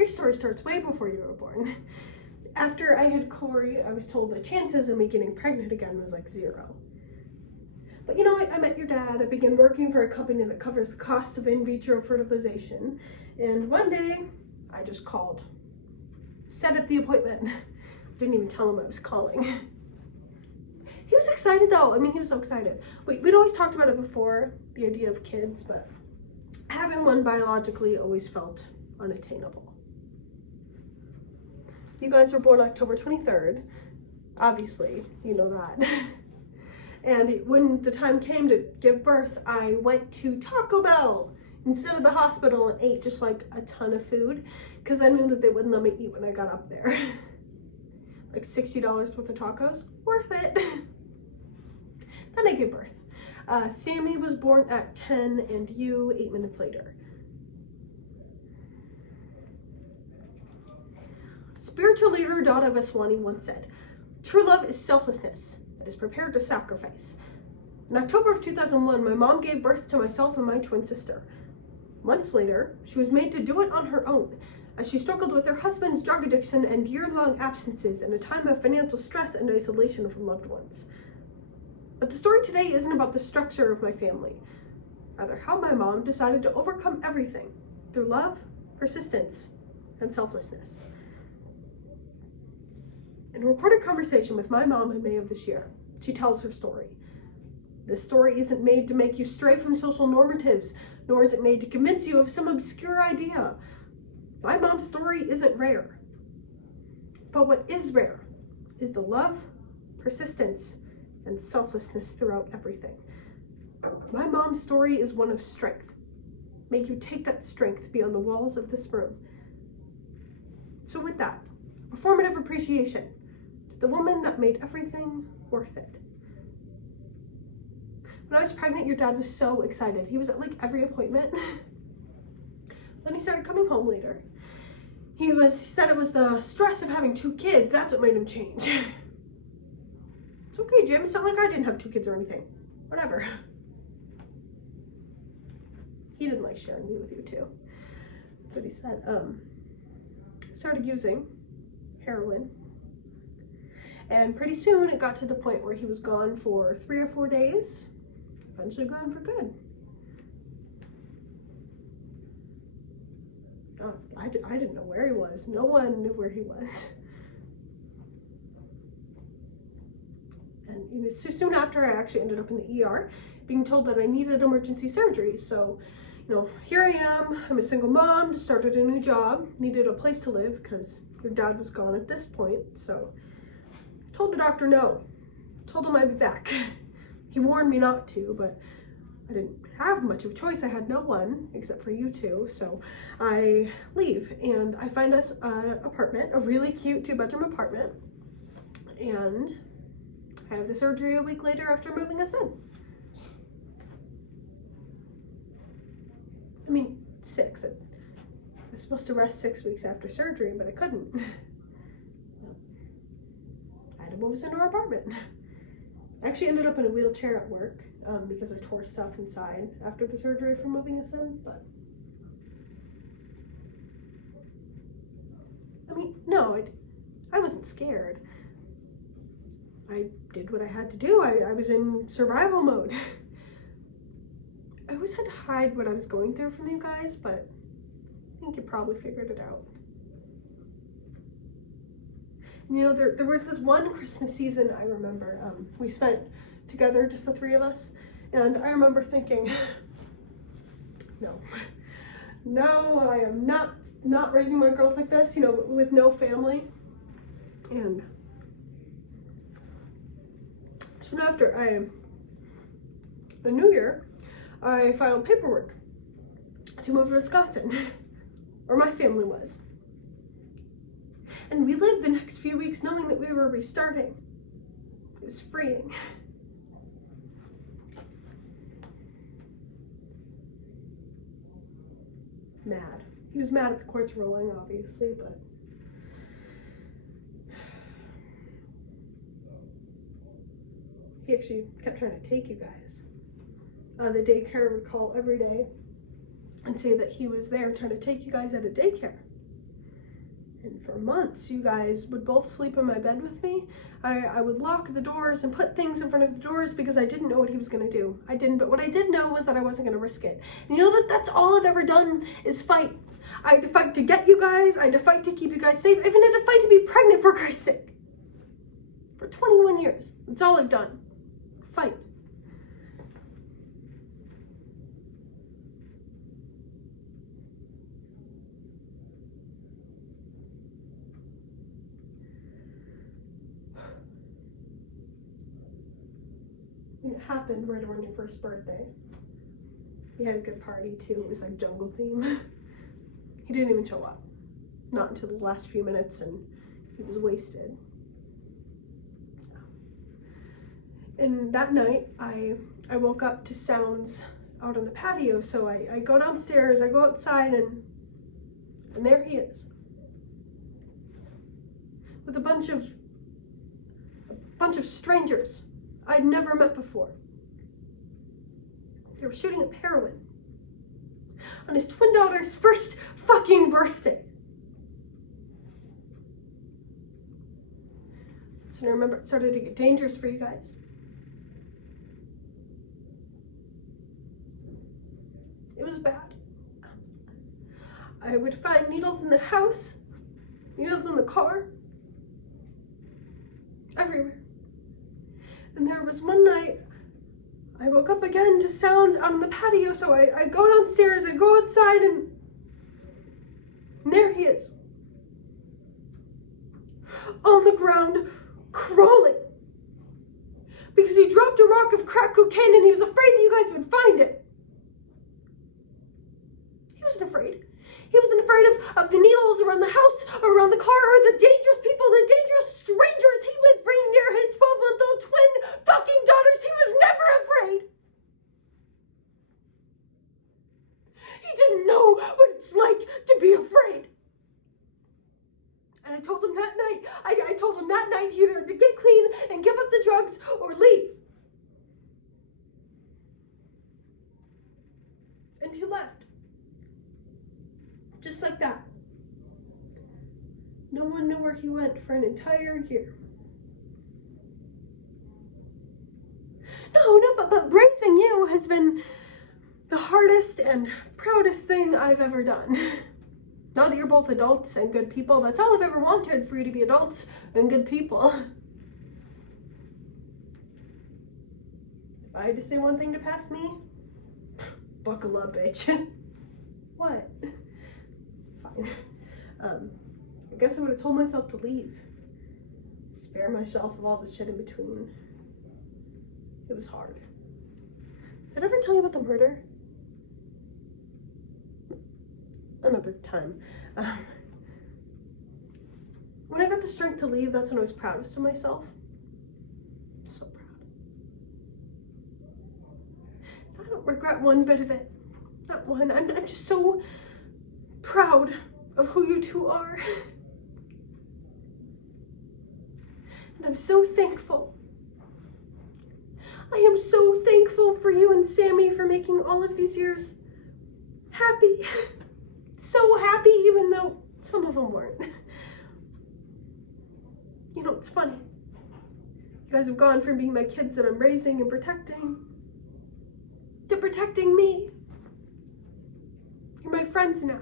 your story starts way before you were born. After I had Corey, I was told the chances of me getting pregnant again was like 0. But you know what? I met your dad. I began working for a company that covers the cost of in vitro fertilization. And one day, I just called. Set up the appointment. Didn't even tell him I was calling. He was excited though. I mean, he was so excited. We'd always talked about it before, the idea of kids, but having one biologically always felt unattainable. You guys were born October 23rd. Obviously, you know that. And when the time came to give birth, I went to Taco Bell instead of the hospital and ate just like a ton of food because I knew that they wouldn't let me eat when I got up there. Like $60 worth of tacos, worth it. Then I gave birth. Sammy was born at 10 and you 8 minutes later. Spiritual leader Dada Vaswani once said, "True love is selflessness that is prepared to sacrifice." In October of 2001, my mom gave birth to myself and my twin sister. Months later, she was made to do it on her own, as she struggled with her husband's drug addiction and year-long absences in a time of financial stress and isolation from loved ones. But the story today isn't about the structure of my family, rather how my mom decided to overcome everything through love, persistence, and selflessness. In a recorded conversation with my mom in May of this year, she tells her story. This story isn't made to make you stray from social normatives, nor is it made to convince you of some obscure idea. My mom's story isn't rare. But what is rare is the love, persistence, and selflessness throughout everything. My mom's story is one of strength. May you take that strength beyond the walls of this room. So with that, performative appreciation to the woman that made everything worth it. When I was pregnant, your dad was so excited. He was at like every appointment. Then he started coming home later. He said it was the stress of having 2 kids. That's what made him change. It's okay, Jim. It's not like I didn't have 2 kids or anything. Whatever. He didn't like sharing me with you too. That's what he said. Started using heroin. And pretty soon it got to the point where he was gone for 3 or 4 days. Eventually gone for good. I didn't know where he was. No one knew where he was. And soon after, I actually ended up in the ER, being told that I needed emergency surgery. So, here I am. I'm a single mom, just started a new job, needed a place to live because your dad was gone at this point. So, told the doctor no. Told him I'd be back. He warned me not to, but I didn't have much of a choice. I had no one except for you 2. So I leave and I find us an apartment, a really cute 2-bedroom apartment. And I have the surgery a week later after moving us in. I mean, 6. I was supposed to rest 6 weeks after surgery, but I couldn't. I had to move us into our apartment. I actually ended up in a wheelchair at work because I tore stuff inside after the surgery from moving us in, but I mean, no, I wasn't scared. I did what I had to do. I was in survival mode. I always had to hide what I was going through from you guys, but I think you probably figured it out. There was this one Christmas season I remember we spent together, just the 3 of us, and I remember thinking, no, I am not raising my girls like this, with no family. And soon after the New Year, I filed paperwork to move to Wisconsin, where my family was. And we lived the next few weeks knowing that we were restarting. It was freeing. Mad. He was mad at the court's ruling, obviously, but he actually kept trying to take you guys. The daycare would call every day and say that he was there trying to take you guys out of daycare. And for months, you guys would both sleep in my bed with me. I would lock the doors and put things in front of the doors because I didn't know what he was going to do. I didn't, but what I did know was that I wasn't going to risk it. And you know that's all I've ever done is fight. I had to fight to get you guys. I had to fight to keep you guys safe. I even had to fight to be pregnant, for Christ's sake. For 21 years. That's all I've done. Fight. It happened right around your first birthday. We had a good party too. It was like jungle theme. He didn't even show up. Not until the last few minutes, and he was wasted. And that night, I woke up to sounds out on the patio. So I go downstairs, I go outside, and there he is. With a bunch of strangers I'd never met before. They were shooting up heroin on his twin daughter's first fucking birthday. So I remember it started to get dangerous for you guys. It was bad. I would find needles in the house, needles in the car, everywhere. And there was one night, I woke up again to sounds out on the patio, so I go downstairs, I go outside, and there he is. On the ground, crawling. Because he dropped a rock of crack cocaine and he was afraid that you guys would find it. He wasn't afraid. He wasn't afraid of the needles around the house, or around the car, or the dangerous people, the dangerous strangers he was bringing near his 12-month-old twin fucking daughters. He was never afraid. He didn't know what it's like to be afraid. And I told him that night, I told him that night either to get clean and give up the drugs or leave. And he left. Just like that. No one knew where he went for an entire year. No, but raising you has been the hardest and proudest thing I've ever done. Now that you're both adults and good people, that's all I've ever wanted, for you to be adults and good people. If I had to say one thing to pass me, buckle up, bitch. What? Fine. I guess I would have told myself to leave. Spare myself of all the shit in between. It was hard. Did I ever tell you about the murder? Another time. When I got the strength to leave, that's when I was proudest of myself. So proud. I don't regret one bit of it. Not one. I'm just so proud of who you two are. And I'm so thankful. I am so thankful for you and Sammy for making all of these years happy. So happy, even though some of them weren't. You know, it's funny. You guys have gone from being my kids that I'm raising and protecting to protecting me. You're my friends now.